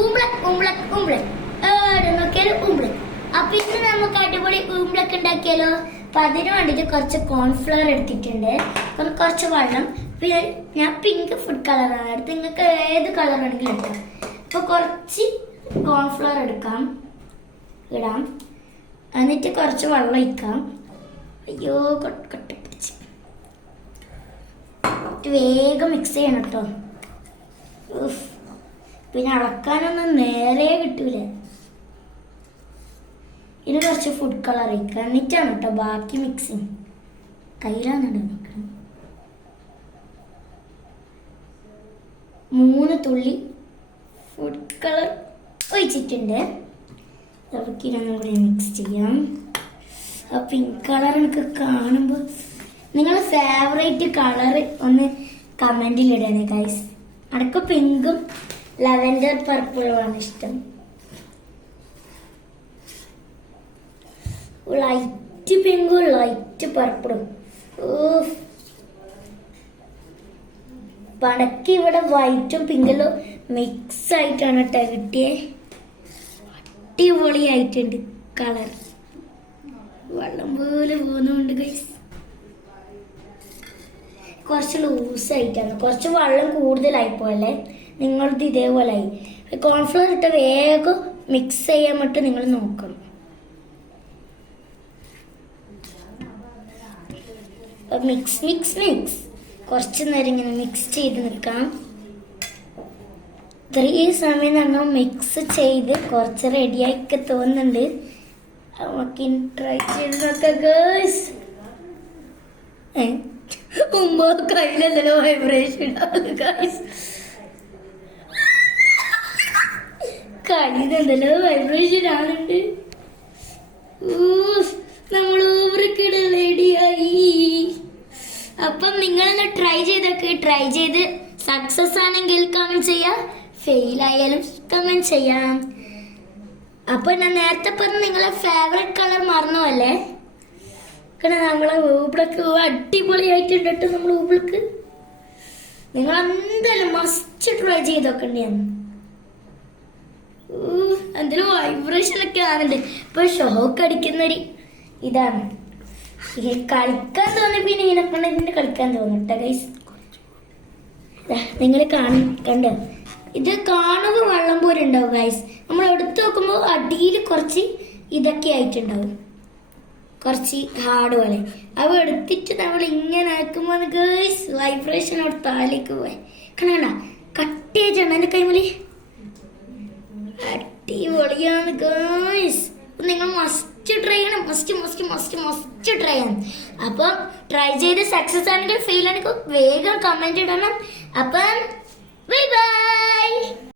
ഊംബ്ലക്ക് ഊംബ്ലക്ക് ഊംബ്ലക്ക് എവിടെ നോക്കിയാലും ഊംബ്ലക്ക്. അപ്പൊ ഇന്ന് നമുക്ക് അടിപൊളി ഊംബ്ലക്ക് ഉണ്ടാക്കിയാലോ. അപ്പൊ അതിന് വേണ്ടിട്ട് കുറച്ച് കോൺഫ്ലവർ എടുത്തിട്ടുണ്ട്, കുറച്ച് വെള്ളം. പിന്നെ ഞാൻ പിങ്ക് ഫുഡ് കളറാണ് എടുത്ത്, നിങ്ങൾക്ക് ഏത് കളർ വേണമെങ്കിലും എടുക്കാം. അപ്പൊ കുറച്ച് കോൺഫ്ലവർ ഇടാം, എന്നിട്ട് കുറച്ച് വെള്ളം ഒഴിക്കാം. അയ്യോ കട്ടി പിടിച്ച് വേഗം മിക്സ് ചെയ്യണം കേട്ടോ. പിന്നെ അളക്കാനൊന്നും നേരെ കിട്ടൂല. ഇനി കുറച്ച് ഫുഡ് കളർ ഒഴിക്കുക, എന്നിട്ടാണ് കേട്ടോ ബാക്കി മിക്സിങ്. കയ്യിലാന്നിട്ട് നിൽക്കണം. 3 തുള്ളി ഫുഡ് കളർ ഒഴിച്ചിട്ടുണ്ട്. നമുക്ക് ഇതൊന്നും കൂടി മിക്സ് ചെയ്യാം. ആ പിങ്ക് കളർ എനിക്ക് കാണുമ്പോൾ നിങ്ങളുടെ ഫേവറേറ്റ് കളർ ഒന്ന് കമൻറ്റിൽ ഇടണേ ഗൈസ്. അടക്കം പിങ്കും ലാവെൻഡർ പർപ്പിളുമാണ് ഇഷ്ടം. ലൈറ്റ് പിങ്കും ലൈറ്റ് പർപ്പിളും. പടക്ക് ഇവിടെ വൈറ്റും പിങ്കിലും മിക്സ് ആയിട്ടാണ് കേട്ടോ കിട്ടിയേ. അടിപൊളിയായിട്ടുണ്ട് കളർ. വെള്ളം പോലെ പോകുന്നുണ്ട് ഗൈസ്. കുറച്ച് ലൂസായിട്ടാണ്, കുറച്ച് വെള്ളം കൂടുതലായിപ്പോയല്ലേ. നിങ്ങളത് ഇതേപോലെ ആയി. കോൺഫ്ലവർ ഇട്ട് വേഗം മിക്സ് ചെയ്യാൻ വേണ്ടി നിങ്ങൾ നോക്കണം. മിക്സ് മിക്സ് മിക്സ് കുറച്ച് നേരം ഇങ്ങനെ മിക്സ് ചെയ്ത് നിൽക്കാം. ഇത്രയും സമയം ഞങ്ങൾ മിക്സ് ചെയ്ത് കുറച്ച് റെഡിയാക്കി തോന്നുന്നുണ്ട്. നമുക്ക് ട്രൈ ചെയ്ത് നോക്കാം ഗേൾസ്. കയ്യിലല്ലോ വൈബ്രേഷൻ ഗൈസ്, കയ്യിലെന്തല്ലോ വൈബ്രേഷൻ ആണുണ്ട്. നമ്മൾ റെഡിയായി. അപ്പം നിങ്ങളൊന്ന് ട്രൈ ചെയ്ത് സക്സസ് ആണെങ്കിൽ കമന്റ് ചെയ്യാം, ഫെയിൽ ആയാലും കമന്റ് ചെയ്യാം. അപ്പൊ ഞാൻ നേരത്തെ പറഞ്ഞ നിങ്ങളെ ഫേവറേറ്റ് കളർ മറന്നല്ലേ. കാരണം നമ്മളെ ഊബ്ലക്ക് അടിപൊളിയായിട്ടുണ്ട് കേട്ടോ. നമ്മൾ ഊബ്ലക്ക് നിങ്ങൾ എന്തായാലും മസ്റ്റ് ട്രൈ ചെയ്തൊക്കെ. എന്തെങ്കിലും വൈബ്രേഷൻ ഒക്കെ ആണുണ്ട്. ഇപ്പൊ ഷോക്ക് അടിക്കുന്നൊരു ഇതാണ്. കളിക്കാൻ തോന്നി പിന്നെ ഇങ്ങനെ കൊണ്ടിട്ട് കളിക്കാൻ തോന്നും കേട്ടോ ഗൈസ്. നിങ്ങൾ കണ്ടോ, ഇത് കാണുമ്പോൾ വെള്ളം പോലെ ഉണ്ടാവും ഗൈസ്. നമ്മൾ എടുത്തു നോക്കുമ്പോൾ അടിയിൽ കുറച്ച് ഇതൊക്കെ ആയിട്ടുണ്ടാവും, കുറച്ച് ഹാർഡ് പോലെ. അവ എടുത്തിട്ട് നമ്മൾ ഇങ്ങനെ ആക്കുമ്പോൾ ഗൈസ് വൈബ്രേഷൻ അവിടെ താലേക്ക് പോയി. കണ്ട കട്ടിയായിട്ടാണ് എൻ്റെ കൈമലി. അടിപൊളിയാണ് ഗൈസ്. നിങ്ങൾ മസ്റ്റ് ട്രൈ ചെയ്യണം, മസ്റ്റ് ട്രൈ ചെയ്യണം. അപ്പം ട്രൈ ചെയ്ത് സക്സസ് ആണെങ്കിൽ ഫെയിൽ ആണെങ്കിൽ വേഗം കമന്റ് ഇടണം. അപ്പം ബൈ ബൈ.